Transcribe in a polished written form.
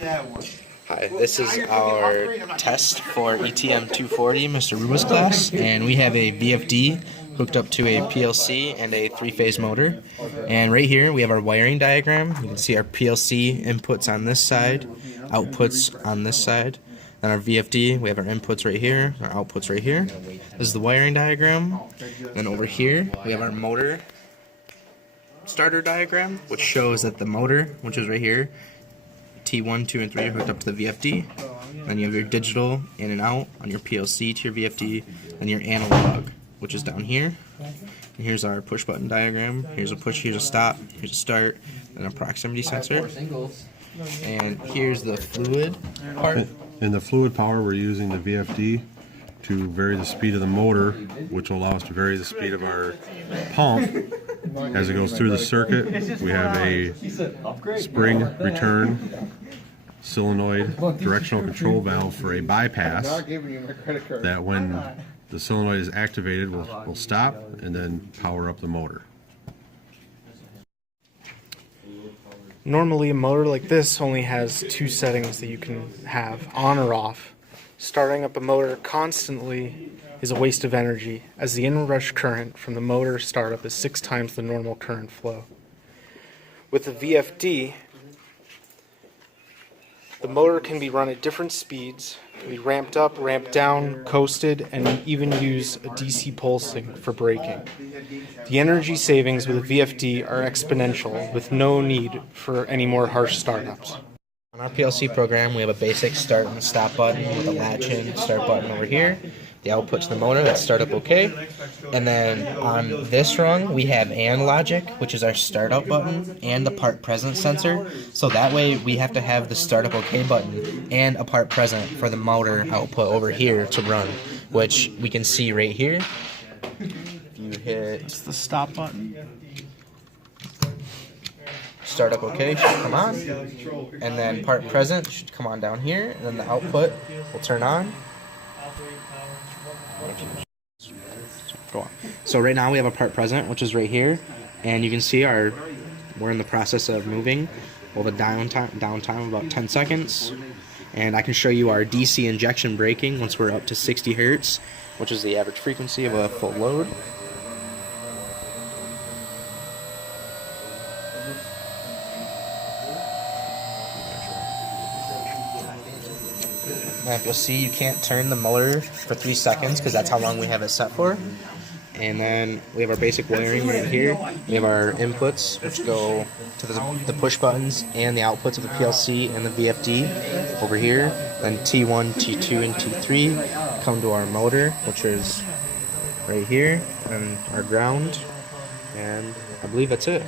Hi, this is our test for ETM 240, Mr. Reuba's class, and we have a VFD hooked up to a PLC and a three-phase motor. And right here we have our wiring diagram. You can see our PLC inputs on this side, outputs on this side. Then our VFD, we have our inputs right here, our outputs right here. This is the wiring diagram. Then over here we have our motor starter diagram, which shows that the motor, which is right here, T1, 2, and 3 are hooked up to the VFD. Then you have your digital in and out on your PLC to your VFD, and your analog, which is down here. And here's our push button diagram. Here's a push, here's a stop, here's a start, and a proximity sensor. And here's the fluid part. In the fluid power, we're using the VFD to vary the speed of the motor, which will allow us to vary the speed of our pump. As it goes through the circuit, we have a spring return solenoid directional control valve for a bypass that when the solenoid is activated will stop and then power up the motor. Normally a motor like this only has two settings that you can have, on or off. Starting up a motor constantly is a waste of energy, as the inrush current from the motor startup is 6 times the normal current flow. With the VFD, the motor can be run at different speeds, can be ramped up, ramped down, coasted, and even use a DC pulsing for braking. The energy savings with a VFD are exponential, with no need for any more harsh startups. On our PLC program, we have a basic start and stop button with a latch-in start button over here. The output to the motor, that's start up OK. And then on this rung, we have AND logic, which is our startup button, and the part present sensor. So that way we have to have the startup OK button and a part present for the motor output over here to run, which we can see right here. If you hit It's the stop button. startup OK should come on, and then part present should come on down here, and then the output will turn on. Go on. So right now we have a part present, which is right here, and you can see we're in the process of moving. We'll have a downtime of about 10 seconds, and I can show you our DC injection braking once we're up to 60 Hertz, which is the average frequency of a full load. Now if you'll see, you can't turn the motor for 3 seconds because that's how long we have it set for. And then we have our basic wiring right here. We have our inputs, which go to the push buttons and the outputs of the PLC and the VFD over here. Then T1, T2, and T3 come to our motor, which is right here, and our ground. And I believe that's it.